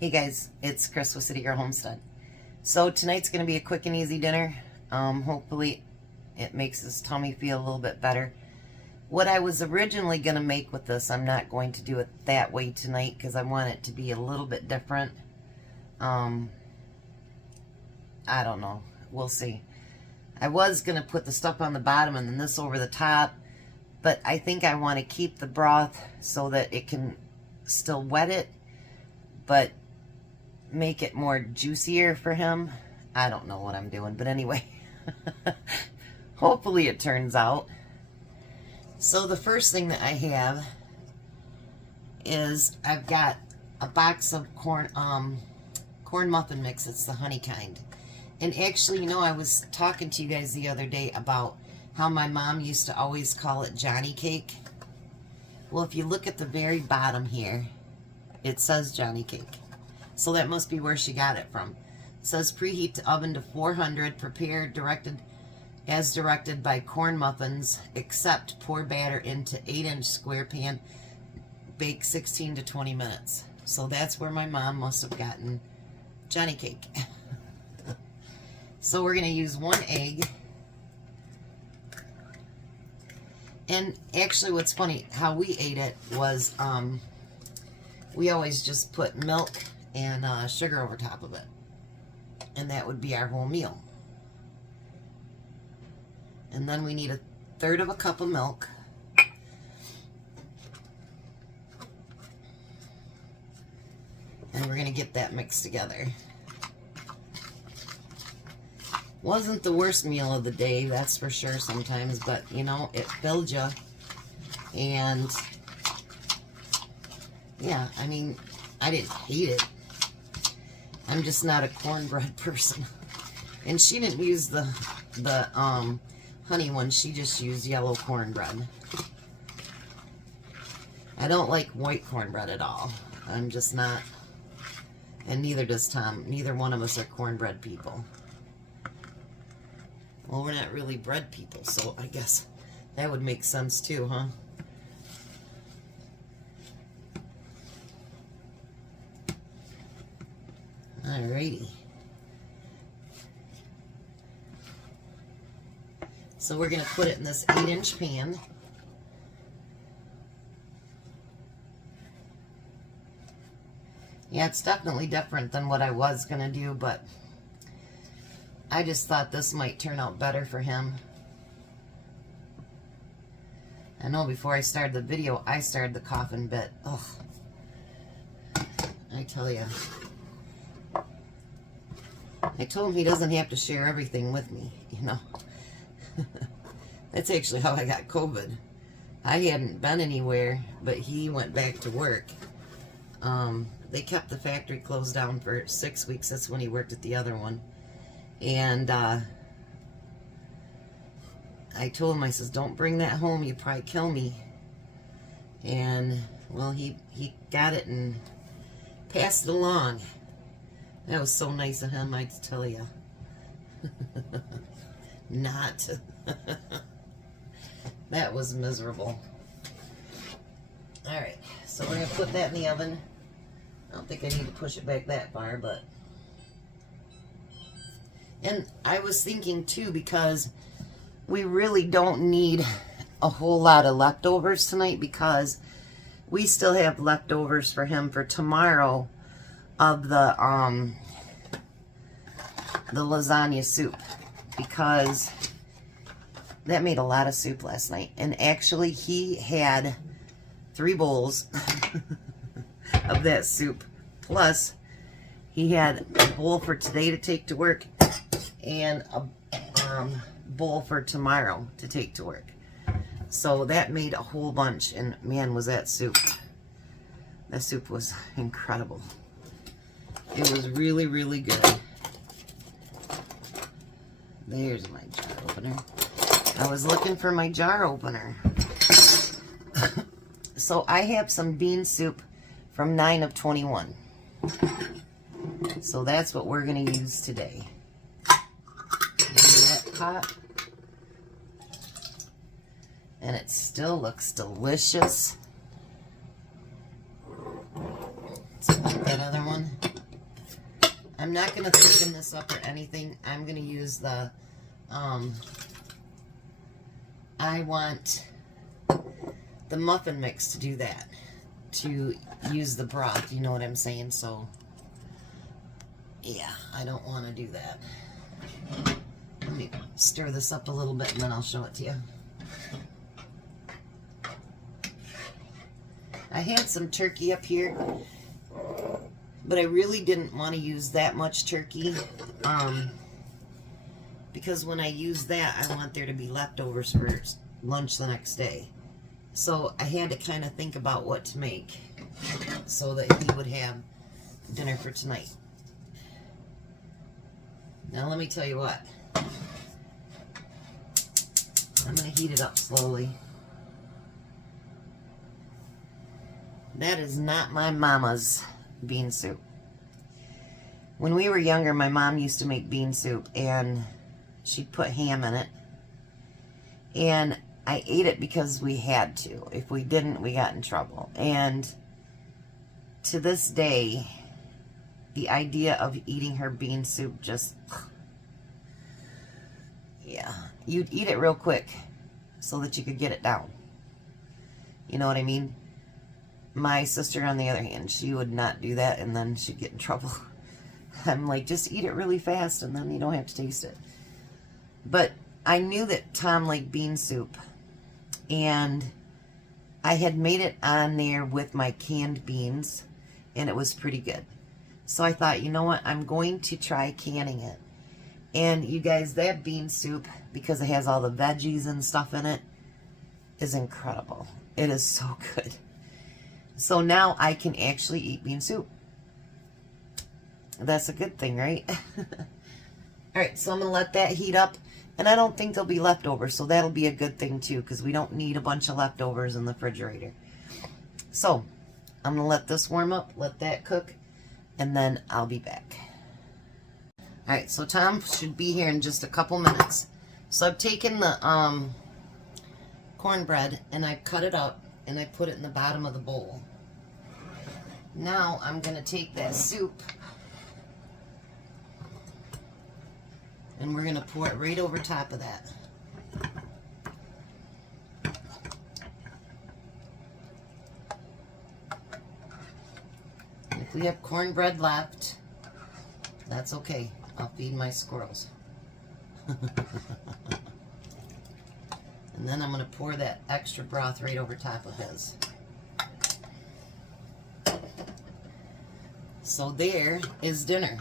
Hey guys, it's Chris with City Girl Homestead. So tonight's going to be a quick and easy dinner. Hopefully it makes his tummy feel a little bit better. What I was originally going to make with this, I'm not going to do it that way tonight because I want it to be a little bit different. I don't know. We'll see. I was going to put the stuff on the bottom and then this over the top, but I think I want to keep the broth so that it can still wet it, but make it more juicier for him. I don't know what I'm doing, but anyway, hopefully it turns out. So the first thing that I have is I've got a box of corn muffin mix. It's the honey kind. And actually, you know, I was talking to you guys the other day about how my mom used to always call it Johnny cake. Well, if you look at the very bottom here, it says Johnny cake. So that must be where she got it from. It says preheat the oven to 400, prepare as directed by corn muffins, except pour batter into 8-inch square pan, bake 16 to 20 minutes. So that's where my mom must have gotten Johnny cake. So we're going to use 1 egg. And actually what's funny, how we ate it was we always just put milk and sugar over top of it. And that would be our whole meal. And then we need 1/3 cup of milk. And we're going to get that mixed together. Wasn't the worst meal of the day, that's for sure sometimes, but you know, it filled you. And yeah, I mean, I didn't hate it. I'm just not a cornbread person. And she didn't use the honey one, she just used yellow cornbread. I don't like white cornbread at all. I'm just not, and neither does Tom. Neither one of us are cornbread people. Well, we're not really bread people, so I guess that would make sense too, huh? Alrighty. So we're going to put it in this 8-inch pan. Yeah, it's definitely different than what I was going to do, but I just thought this might turn out better for him. I know before I started the video, I started the coughing bit. Ugh. I tell you. I told him he doesn't have to share everything with me, you know. That's actually how I got COVID. I hadn't been anywhere, but he went back to work. They kept the factory closed down for 6 weeks. That's when he worked at the other one. And I told him, I says, don't bring that home, you'd probably kill me. And, well, he got it and passed it along. That was so nice of him, I'd tell you. Not. That was miserable. Alright, so we're going to put that in the oven. I don't think I need to push it back that far, but... And I was thinking too, because we really don't need a whole lot of leftovers tonight, because we still have leftovers for him for tomorrow of the lasagna soup, because that made a lot of soup last night. And actually he had 3 bowls of that soup, plus he had a bowl for today to take to work and a bowl for tomorrow to take to work. So that made a whole bunch, and man, was that soup. That soup was incredible. It was really, really good. There's my jar opener. I was looking for my jar opener. So I have some bean soup from 9 of 21. So that's what we're going to use today. That pot. And it still looks delicious. Let's put that other one. I'm not going to thicken this up or anything. I'm going to use the, I want the muffin mix to do that, to use the broth, you know what I'm saying? So, yeah, I don't want to do that. Let me stir this up a little bit and then I'll show it to you. I had some turkey up here, but I really didn't want to use that much turkey, because when I use that, I want there to be leftovers for lunch the next day. So I had to kind of think about what to make so that he would have dinner for tonight. Now let me tell you what. I'm going to heat it up slowly. That is not my mama's bean soup. When we were younger, my mom used to make bean soup, and she'd put ham in it. And I ate it because we had to. If we didn't, we got in trouble. And to this day, the idea of eating her bean soup just... yeah. You'd eat it real quick so that you could get it down. You know what I mean? My sister, on the other hand, she would not do that, and then she'd get in trouble. I'm like, just eat it really fast, and then you don't have to taste it. But I knew that Tom liked bean soup, and I had made it on there with my canned beans, and it was pretty good. So I thought, you know what, I'm going to try canning it. And you guys, that bean soup, because it has all the veggies and stuff in it, is incredible. It is so good. So now I can actually eat bean soup. That's a good thing, right? Alright, so I'm going to let that heat up. And I don't think there'll be leftovers, so that'll be a good thing too, because we don't need a bunch of leftovers in the refrigerator. So, I'm going to let this warm up, let that cook, and then I'll be back. Alright, so Tom should be here in just a couple minutes. So I've taken the cornbread, and I cut it up, and I put it in the bottom of the bowl. Now I'm going to take that soup, and we're going to pour it right over top of that. If we have cornbread left, that's okay. I'll feed my squirrels. And then I'm going to pour that extra broth right over top of his. So there is dinner.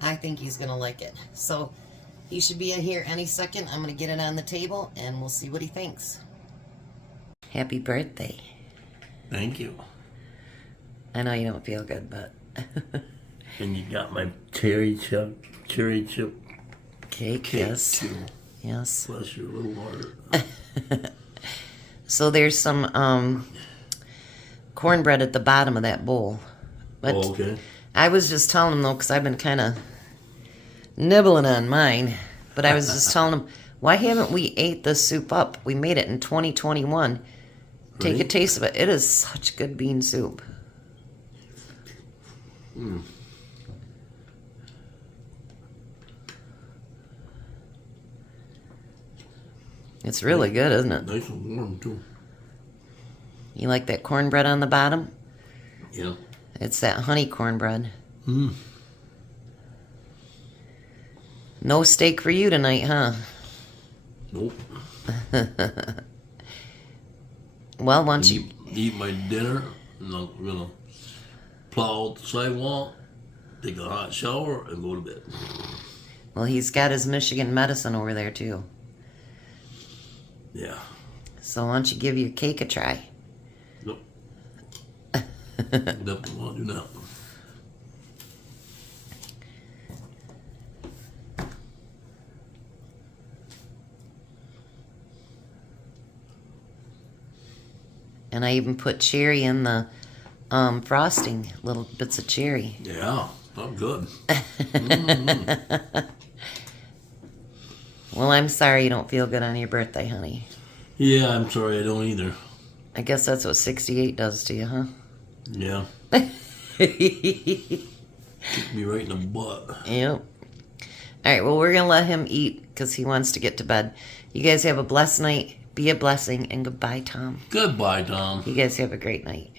I think he's going to like it. So he should be in here any second. I'm going to get it on the table, and we'll see what he thinks. Happy birthday. Thank you. I know you don't feel good, but... And you got my cherry chip cake, yes. Too. Yes. Bless your little heart. So there's some cornbread at the bottom of that bowl. But oh, okay. I was just telling him, though, because I've been kind of nibbling on mine. But I was just telling him, why haven't we ate this soup up? We made it in 2021. Take a taste of it. It is such good bean soup. Mm. It's really good, isn't it? Nice and warm, too. You like that cornbread on the bottom? Yeah. It's that honey cornbread. Mm. No steak for you tonight, huh? Nope. Well, once you... Eat my dinner, and I'm going to plow out the sidewalk, take a hot shower, and go to bed. Well, he's got his Michigan medicine over there, too. Yeah. So why don't you give your cake a try? Nope. Definitely want to do that. And I even put cherry in the frosting, little bits of cherry. Yeah, I'm good. Mm-hmm. Well, I'm sorry you don't feel good on your birthday, honey. Yeah, I'm sorry I don't either. I guess that's what 68 does to you, huh? Yeah. Kick me right in the butt. Yep. All right, well, we're going to let him eat because he wants to get to bed. You guys have a blessed night. Be a blessing. And goodbye, Tom. Goodbye, Tom. You guys have a great night.